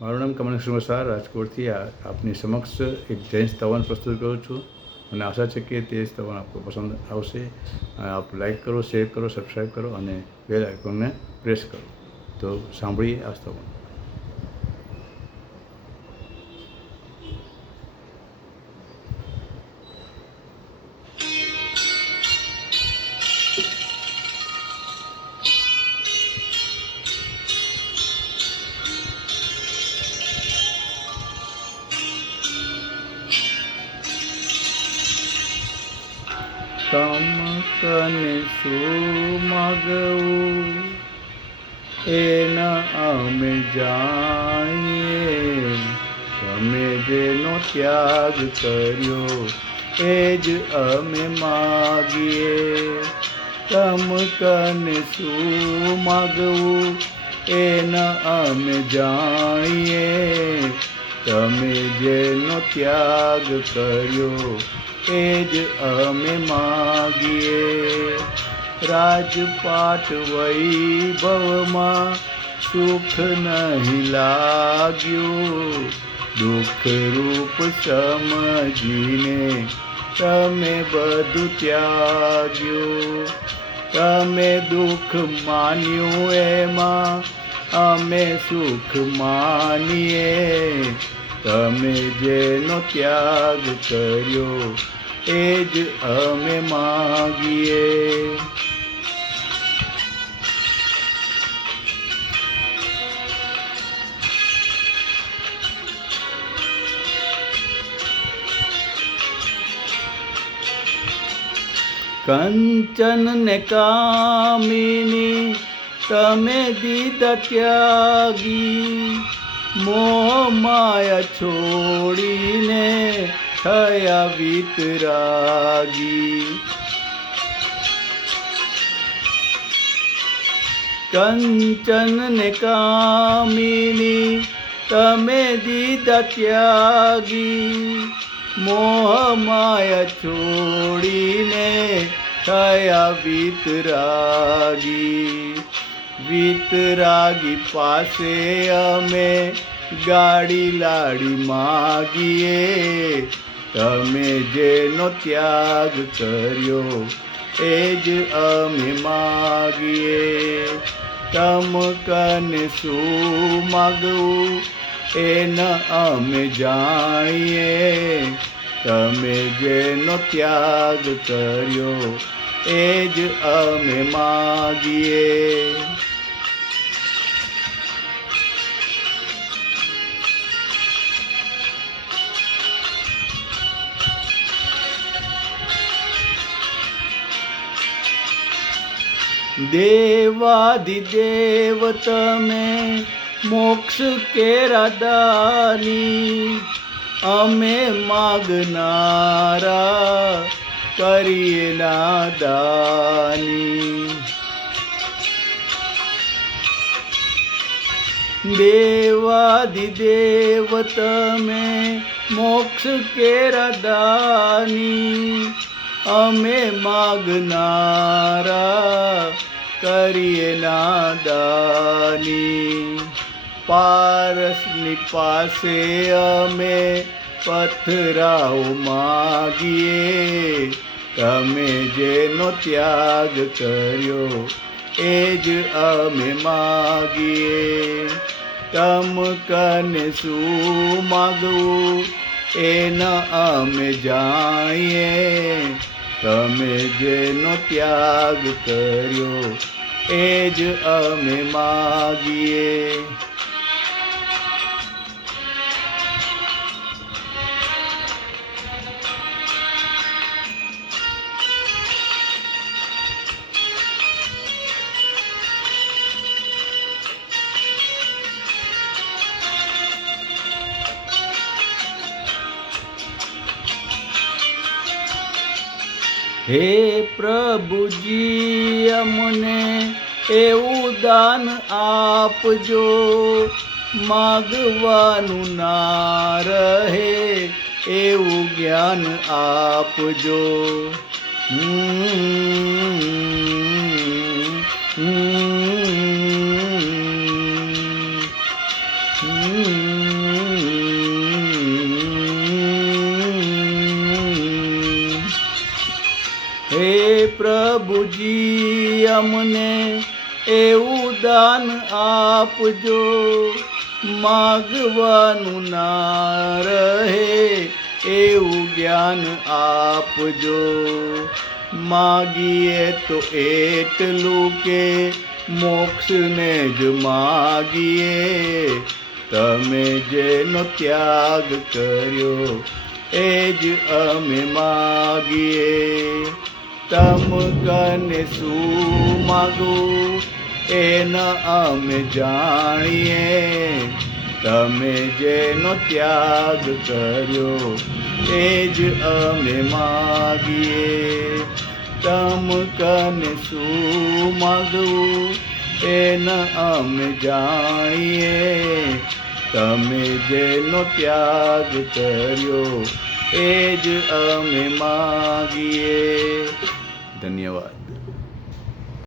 મારું નામ કમલેશ વસાર રાજકોટથી આપની સમક્ષ એક જૈન સ્તવન પ્રસ્તુત કરું છું અને આશા છે કે તે સ્તવન આપકો પસંદ આવશે. આપ લાઈક કરો, શેર કરો, સબસ્ક્રાઈબ કરો અને બેલ આઇકોનને પ્રેસ કરો. તો સાંભળીએ આ સ્તવન. તમકને શું માગવું એના અમે જાણીએ, તમે જેનો ત્યાગ કર્યો એ જ અમે માગીએ. તમકને શું માગવું એના અમે જાણીએ, તમે જેનો ત્યાગ કર્યો એ જ અમે માગીએ. રાજપાટ વૈભવમાં સુખ નહીં લાગ્યું, દુઃખ રૂપ સમજીને તમે બધું ત્યાગ્યું. તમે દુઃખ માન્યું એમાં અમે સુખ માનીએ, તમે જેનો ત્યાગ કર્યો એ જ અમે માગીએ. કંચન ને કામિની તમે દીધા ત્યાગી, મોહ માયા છોડીને થયા વિતરાગી. કંચન ને કામિની તમે દીધા ત્યાગી, મોહ માયા છોડીને થયા વિતરાગી. વિતરાગી પાસે અમે ગાડી લાડી માગીએ, તમે જેનો ત્યાગ કર્યો એ જ અમે માગીએ. તમકને શું માગવું એના અમે જાણીએ, તમે જેનો ત્યાગ કર્યો એ જ અમે માગીએ. દેવાધિદેવ તમે મોક્ષ કેરા દાની, અમે માગનારા કરીએ નાદાની. દેવાધિદેવ તમે મોક્ષ કેરા દાની, અમે માગનારા કરીએ નાદાની. પારસની પાસે અમે પથરાઓ માગીએ, તમે જેનો ત્યાગ કર્યો એ જ અમે માગીએ. તમકને શું માગવું એના અમે જાણીએ, તમે જેનો ત્યાગ કર્યો એ જ અમે માગીએ. હે પ્રભુજી અમને એવું દાન આપજો, માગવાનું ના રહે એવું જ્ઞાન આપજો. હે પ્રભુજી અમને એવું દાન આપજો, માગવાનું ના રહે એવું જ્ઞાન આપજો. માગીએ તો એટલું કે મોક્ષને જ માગીએ, તમે જેનો ત્યાગ કર્યો એ જ અમે માગીએ. તમ કને શું માગું એના અમે જાણીએ, તમે જેનો ત્યાગ કર્યો એ જ અમે માગીએ. તમ કને શું માગવું એના અમે જાણીએ, તમે જેનો ત્યાગ કર્યો એ જ અમે માગીએ. ધન્યવાદ.